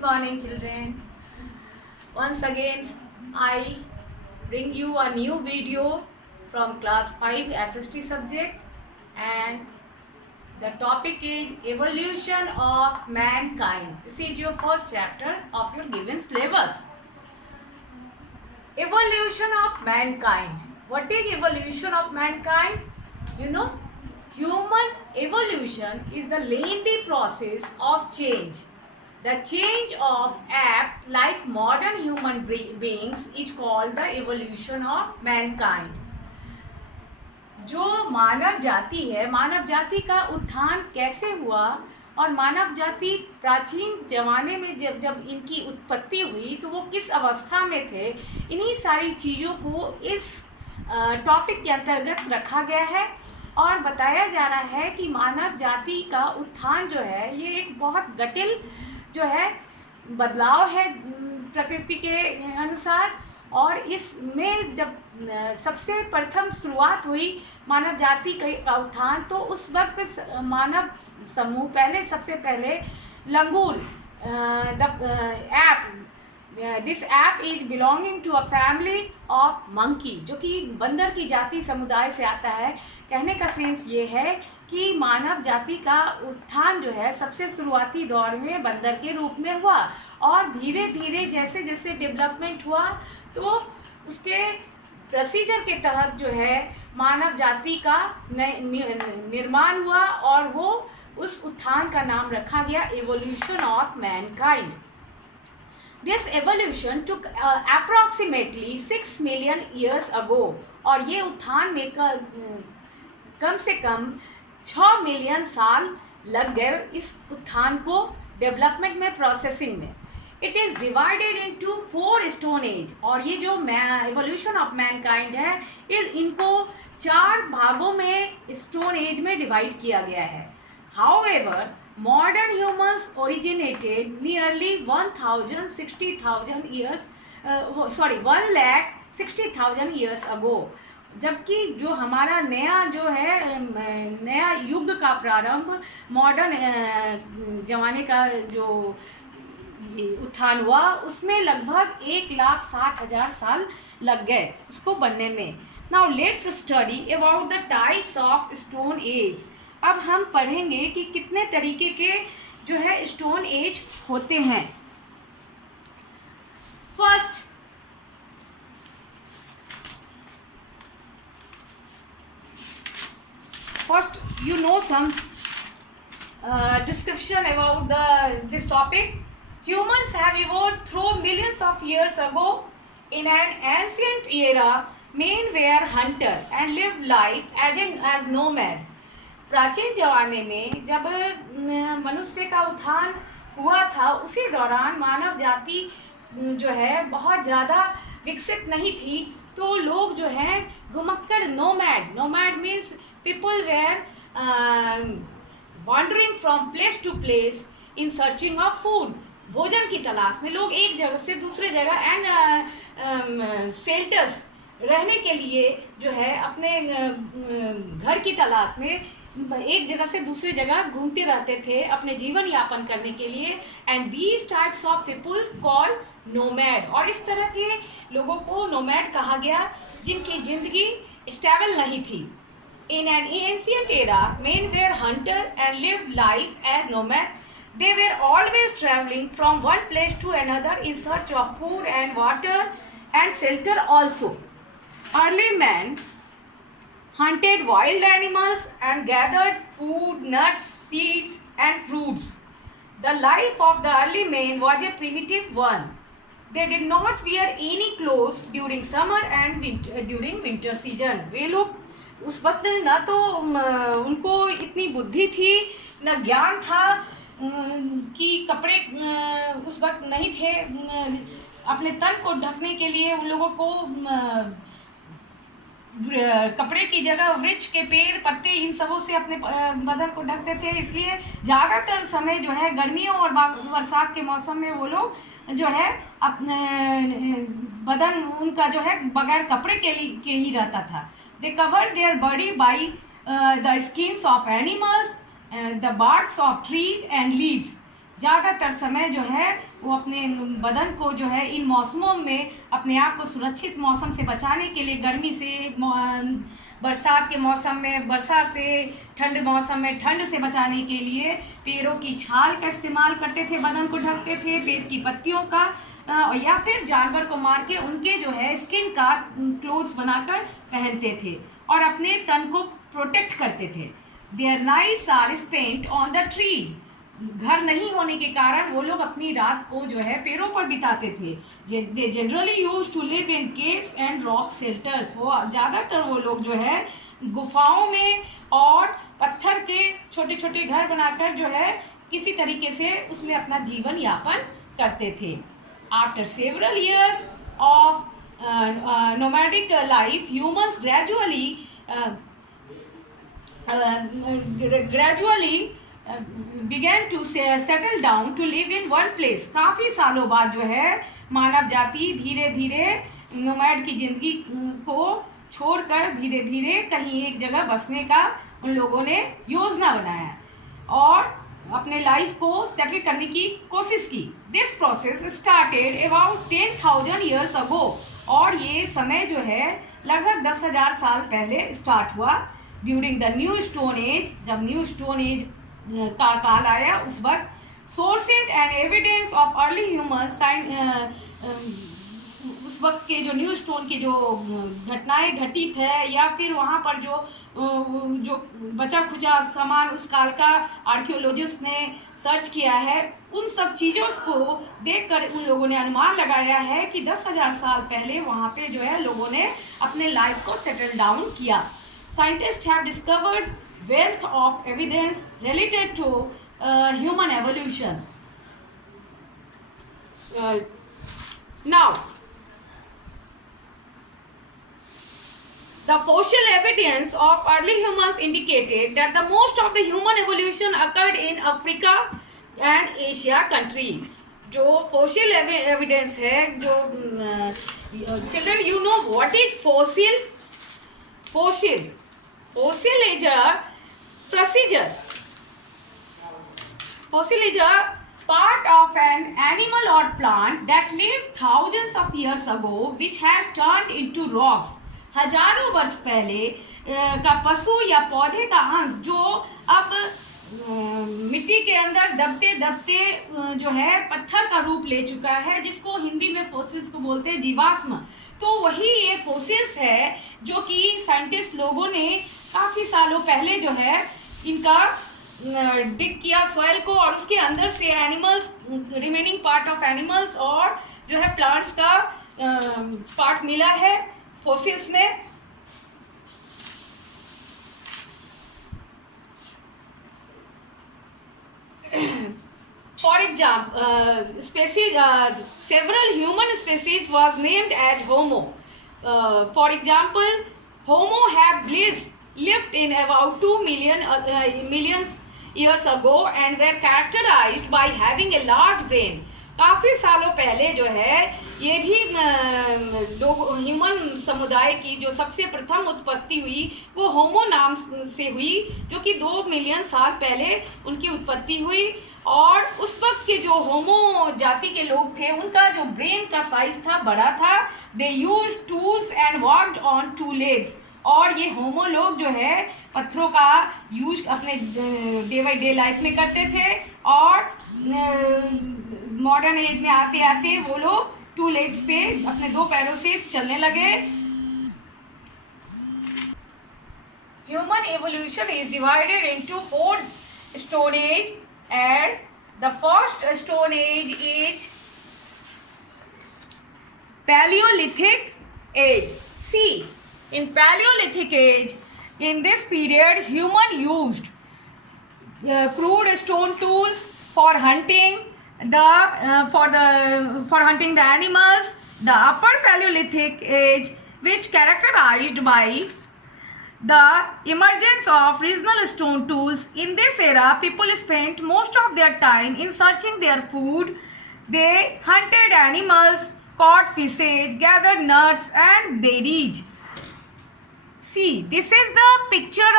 Good morning, children. Once again, I bring you a new video from class 5 SST subject, and the topic is evolution of mankind. This is your first chapter of your given syllabus. Evolution of mankind. What is evolution of mankind? You know, human evolution is the lengthy process of change. The change of ape like modern human beings is called the evolution of mankind. जो मानव जाति है, मानव जाति का उत्थान कैसे हुआ और मानव जाति प्राचीन जमाने में जब इनकी उत्पत्ति हुई तो वो किस अवस्था में थे, इन्हीं सारी चीज़ों को इस टॉपिक के अंतर्गत रखा गया है और बताया जा रहा है कि मानव जाति का उत्थान जो है ये एक बहुत जटिल जो है बदलाव है प्रकृति के अनुसार। और इसमें जब सबसे प्रथम शुरुआत हुई मानव जाति का उत्थान तो उस वक्त मानव समूह सबसे पहले langur this ape is belonging to a family of monkey, जो कि बंदर की जाति समुदाय से आता है। कहने का सेंस ये है कि मानव जाति का उत्थान जो है सबसे शुरुआती दौर में बंदर के रूप में हुआ और धीरे धीरे जैसे जैसे डेवलपमेंट हुआ तो उसके प्रोसीजर के तहत जो है मानव जाति का निर्माण हुआ और वो उस उत्थान का नाम रखा गया evolution of Mankind. This evolution took approximately 6 million years ago और ये उत्थान में कम से कम 6 मिलियन साल लग गए इस उत्थान को डेवलपमेंट में, प्रोसेसिंग में। It is divided into 4 stone age और ये जो एवोल्यूशन ऑफ मैनकाइंड है इनको 4 भागों में स्टोन एज में डिवाइड किया गया है। However modern humans originated nearly 1,60,000 years 1,60,000 years ago, जबकि जो हमारा नया युग का प्रारंभ मॉडर्न जमाने का जो उत्थान हुआ उसमें लगभग 1,60,000 साल लग गए इसको बनने में। Now let's study about the types of stone age. अब हम पढ़ेंगे कि कितने तरीके के जो है स्टोन एज होते हैं। First you know some description about this topic. Humans have evolved through millions of years ago. In an ancient era, men were hunter and lived life as nomad. प्राचीन जमाने में जब मनुष्य का उत्थान हुआ था उसी दौरान मानव जाति जो है बहुत ज़्यादा विकसित नहीं थी, तो लोग जो हैं घुमक्कड़ nomad means people where wandering from place to place in searching of food. भोजन की तलाश में लोग एक जगह से दूसरे जगह एंड शेल्टर्स रहने के लिए जो है अपने घर की तलाश में एक जगह से दूसरी जगह घूमते रहते थे अपने जीवन यापन करने के लिए। And these types of people call nomad, और इस तरह के लोगों को नोमैड कहा गया जिनकी जिंदगी स्टेबल नहीं थी। In an ancient era men where hunter and lived life as nomad. They were always traveling from one place to another in search of food and water and shelter also. Early man hunted wild animals and gathered food, nuts, seeds and fruits. The life of the early men was a primitive one. They did not wear any clothes during summer and during winter season. वे लोग उस वक्त ना तो उनको इतनी बुद्धि थी न ज्ञान था कि कपड़े उस वक्त नहीं थे। अपने तन को ढकने के लिए उन लोगों को कपड़े की जगह वृक्ष के पेड़ पत्ते इन सबों से अपने बदन को ढकते थे। इसलिए ज़्यादातर समय जो है गर्मियों और बरसात के मौसम में वो लोग जो है अपने बदन उनका जो है बगैर कपड़े के ही रहता था। They cover their body by the skins of animals, the barks of trees and leaves. ज़्यादातर समय जो है वो अपने बदन को जो है इन मौसमों में अपने आप को सुरक्षित मौसम से बचाने के लिए, गर्मी से, बरसात के मौसम में बरसात से, ठंड मौसम में ठंड से बचाने के लिए पेड़ों की छाल का इस्तेमाल करते थे, बदन को ढकते थे, पेड़ की पत्तियों का, या फिर जानवर को मार के उनके जो है स्किन का क्लोथ्स बनाकर पहनते थे और अपने तन को प्रोटेक्ट करते थे। Their nights are spent on the trees. घर नहीं होने के कारण वो लोग अपनी रात को जो है पेड़ों पर बिताते थे। They generally use to live in caves and rock shelters. वो ज़्यादातर वो लोग जो है गुफाओं में और पत्थर के छोटे छोटे घर बनाकर जो है किसी तरीके से उसमें अपना जीवन यापन करते थे। After several years of nomadic life, humans gradually began to settle down to live in one place। काफ़ी सालों बाद जो है मानव जाति धीरे धीरे नोमैड की ज़िंदगी को छोड़कर धीरे धीरे कहीं एक जगह बसने का उन लोगों ने योजना बनाया और अपने लाइफ को सेटल करने की कोशिश की। This process started about 10,000 years ago. और ये समय जो है लगभग 10,000 साल पहले स्टार्ट हुआ। During the new stone age, जब न्यू स्टोन एज का काल आया उस वक्त sources and evidence of early human उस वक्त के जो न्यू स्टोन की जो घटनाएं घटित है या फिर वहाँ पर जो बचा खुचा सामान उस काल का आर्कियोलॉजिस्ट ने सर्च किया है, उन सब चीज़ों को देखकर उन लोगों ने अनुमान लगाया है कि 10,000 साल पहले वहाँ पे जो है लोगों ने अपने लाइफ को सेटल डाउन किया। Scientist have discovered wealth of evidence related to human evolution. Now, the fossil evidence of early humans indicated that the most of the human evolution occurred in Africa and Asia country. जो fossil evidence है, जो children, you know what is fossil? Fossil is a procedure. Fossil is a part of an animal or plant that lived thousands of years ago, which has turned into rocks. हजारों वर्ष पहले का पशु या पौधे का अंश जो अब मिट्टी के अंदर दबते दबते जो है पत्थर का रूप ले चुका है, जिसको हिंदी में फोसिल्स को बोलते हैं, जीवाश्म। तो वही ये फोसिल्स है जो कि साइंटिस्ट लोगों ने काफ़ी सालों पहले जो है इनका डिग किया सॉइल को और उसके अंदर से animals, remaining part of animals और जो है प्लांट्स का पार्ट मिला है फोसिल्स में। For example, several human species was named as Homo. For example, Homo habilis lived in about 2 million years ago and were characterized by having a large brain. काफ़ी सालों पहले जो है ये भी लोग ह्यूमन समुदाय की जो सबसे प्रथम उत्पत्ति हुई वो होमो नाम से हुई, जो कि 2 मिलियन साल पहले उनकी उत्पत्ति हुई। और उस वक्त के जो होमो जाति के लोग थे उनका जो ब्रेन का साइज था बड़ा था। They use tools and walked on 2 legs। और ये होमो लोग जो है पत्थरों का यूज अपने डे बाई डे लाइफ में करते थे और मॉडर्न एज में आते आते वो लोग 2 legs पे अपने 2 पैरों से चलने लगे। Human evolution is divided into 4 stone age and the first stone age is Paleolithic age. See, in Paleolithic age, in this period human used crude stone tools for hunting for hunting the animals. The upper Paleolithic age, which characterized by the emergence of regional stone tools. In this era, people spent most of their time in searching their food. They hunted animals, caught fishes, gathered nuts and berries. See, this is the picture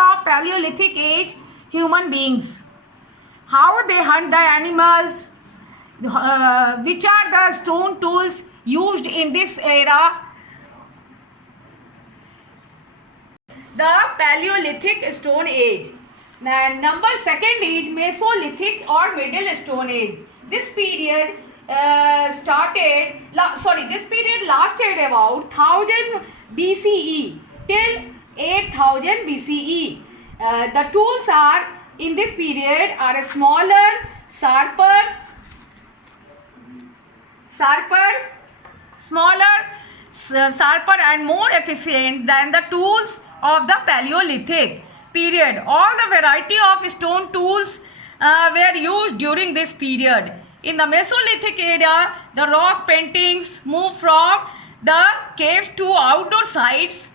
of Paleolithic age. human beings. How they hunt the animals, which are the stone tools used in this era. The Paleolithic Stone Age. Number second is Mesolithic or Middle Stone Age. This period lasted about 1000 BCE till 8000 BCE. The tools are in this period are smaller, sharper and more efficient than the tools of the Paleolithic period. All the variety of stone tools were used during this period. In the Mesolithic era, the rock paintings moved from the caves to outdoor sites.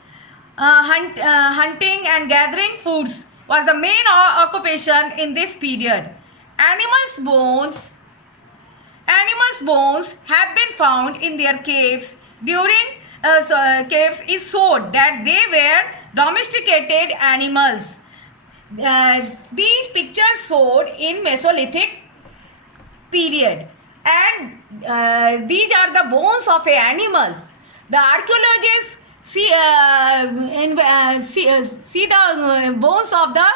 Hunting and gathering foods was the main occupation in this period. Animals' bones have been found in their caves. During caves is showed that they were domesticated animals. These pictures showed in Mesolithic period, and these are the bones of animals. The archaeologists see the bones of the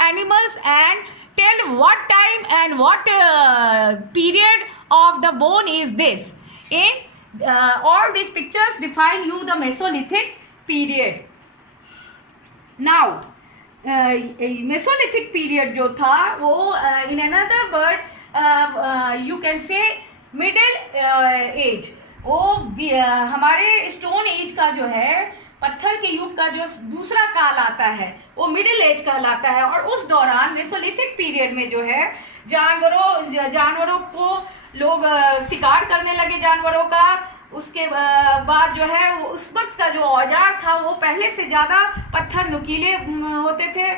animals and tell what time and what period of the bone is this. In all these pictures define you the Mesolithic period. Now Mesolithic period जो था वो in another word you can say middle age. वो हमारे stone age का जो है पत्थर के युग का जो दूसरा काल आता है वो मिडिल एज कहलाता है. और उस दौरान मेसोलिथिक पीरियड में जो है जानवरों को लोग शिकार करने लगे जानवरों का. उसके बाद जो है उस वक्त का जो औजार था वो पहले से ज़्यादा पत्थर नुकीले होते थे.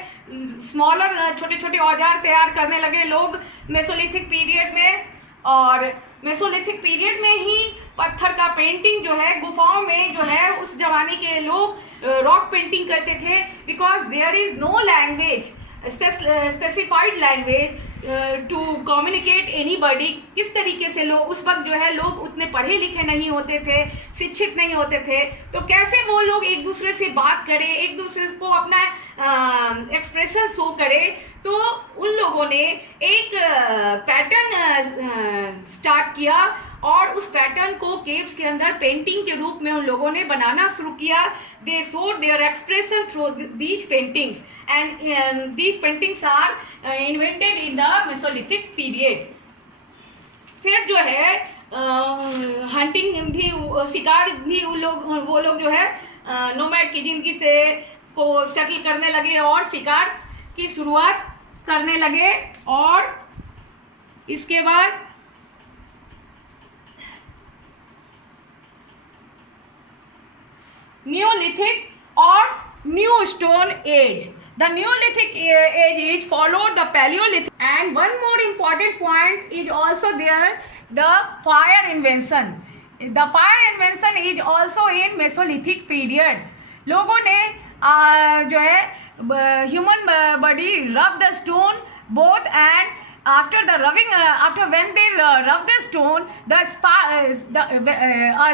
स्मॉलर छोटे छोटे औजार तैयार करने लगे लोग मेसोलिथिक पीरियड में. और मेसोलिथिक पीरियड में ही पत्थर का पेंटिंग जो है गुफाओं में जो है उस जमाने के लोग रॉक पेंटिंग करते थे. Because there is no language specified language to communicate anybody. किस तरीके से लोग उस वक्त जो है लोग उतने पढ़े लिखे नहीं होते थे, शिक्षित नहीं होते थे, तो कैसे वो लोग एक दूसरे से बात करें, एक दूसरे को अपना एक्सप्रेशन शो करें. तो उन लोगों ने एक पैटर्न स्टार्ट किया और उस पैटर्न को केव्स के अंदर पेंटिंग के रूप में उन लोगों ने बनाना शुरू किया. They showed their expression through these paintings and these paintings are invented in the Mesolithic period. फिर जो है हंटिंग भी, शिकार भी वो लोग जो है नोमैड की ज़िंदगी से को सेटल करने लगे और शिकार की शुरुआत करने लगे. और इसके बाद Neolithic or New Stone Age. The Neolithic age is followed the Paleolithic. And one more important point is also there, the fire invention. The fire invention is also in Mesolithic period. लोगों ने जो है human body rub the stone both, and after the rubbing, after when they rub the stone, the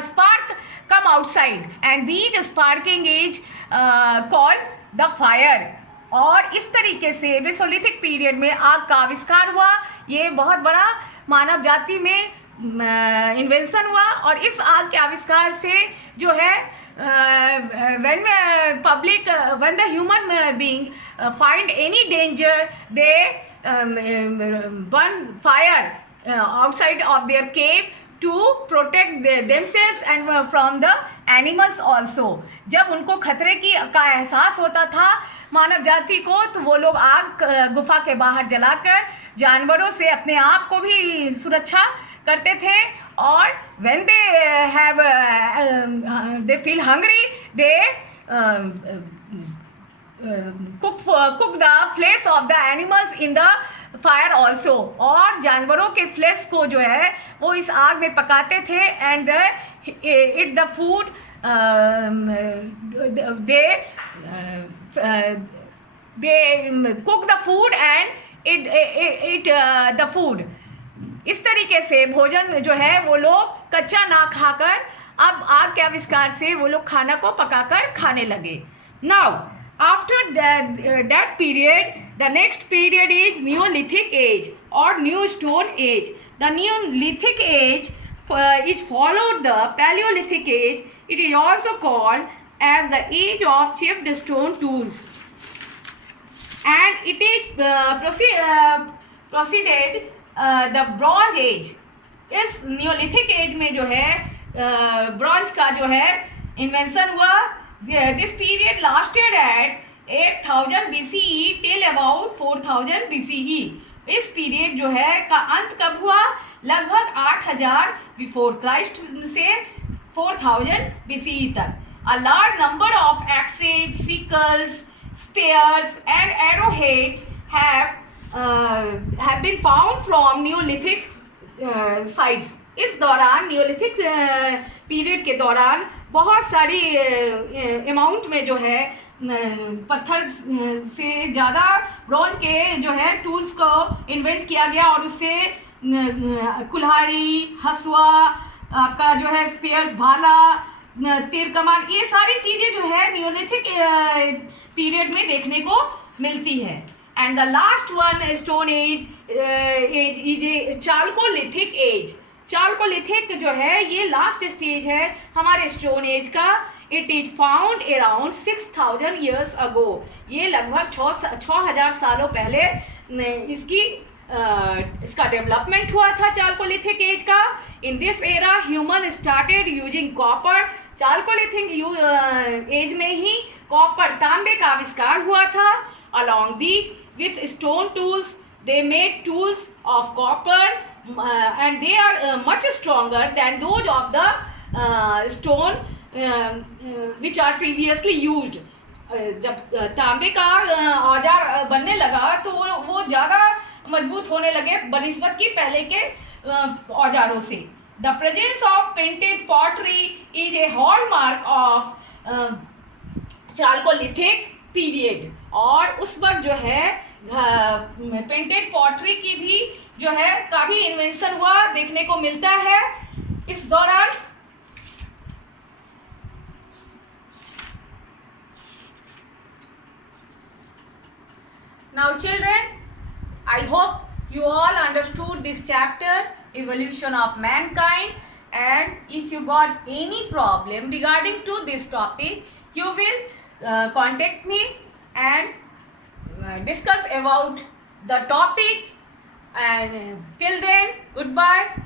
spark come outside, and these sparking is called the fire. और इस तरीके से Mesolithic period में आग का आविष्कार हुआ. ये बहुत बड़ा मानव जाति में इन्वेंशन हुआ. और इस आग के आविष्कार से जो है when the human being find any danger, they burn fire outside of their cave to protect themselves and from the animals also. जब उनको खतरे का एहसास होता था मानव जाति को, तो वो लोग आग गुफा के बाहर जलाकर जानवरों से अपने आप को भी सुरक्षा करते थे. और when they feel hungry, they cook the flesh of the animals in the fire also. और जानवरों के फ्लेश को जो है वो इस आग में पकाते थे. and eat the food. they cook the food and eat the food. इस तरीके से भोजन जो है वो लोग कच्चा ना खाकर अब आग के आविष्कार से वो लोग खाना को पकाकर खाने लगे. Now after that period, the next period is Neolithic age or New Stone age. The Neolithic age is followed the Paleolithic age. It is also called as the age of chipped stone tools, and it is proceeded the Bronze age. इस Neolithic age में जो है bronze का जो है invention हुआ. This period lasted at 8000 BCE till about 4000 BCE. इस period जो है का अंत कब हुआ? लगभग 8000 बिफोर क्राइस्ट से 4000 BCE तक. A large number of axes, sickles, spears and arrowheads have been found from Neolithic sites. इस दौरान Neolithic पीरियड के दौरान बहुत सारी अमाउंट में जो है पत्थर से ज़्यादा ब्रॉन्ज के जो है टूल्स को इन्वेंट किया गया और उससे कुल्हाड़ी, हसुआ, आपका जो है स्पेयर्स, भाला, तीर कमान, ये सारी चीज़ें जो है नियोलिथिक पीरियड में देखने को मिलती है. And the last one stone age is a chalcolithic age. Chalcolithic जो है ये लास्ट स्टेज है हमारे स्टोन एज का. It is found around 6000 years ago. ये लगभग 6000 सालों पहले इसका डेवलपमेंट हुआ था चाल्कोलिथिक एज का. In this era human started using copper. Chalcolithic age में ही कॉपर, तांबे का आविष्कार हुआ था. Along these with stone tools they made tools of copper and they are much stronger than those of the stone which are previously used. जब तांबे का औजार बनने लगा तो वो ज़्यादा मजबूत होने लगे बनिस्बत की पहले के औजारों से. The presence of painted pottery is a hallmark of Chalcolithic period. और उस वक्त जो है पेंटेड पॉटरी की भी जो है काफ़ी इन्वेंशन हुआ देखने को मिलता है इस दौरान. Now children, I hope you all understood this chapter, evolution of mankind, and if you got any problem regarding to this topic, you will contact me and discuss about the topic. And till then, goodbye.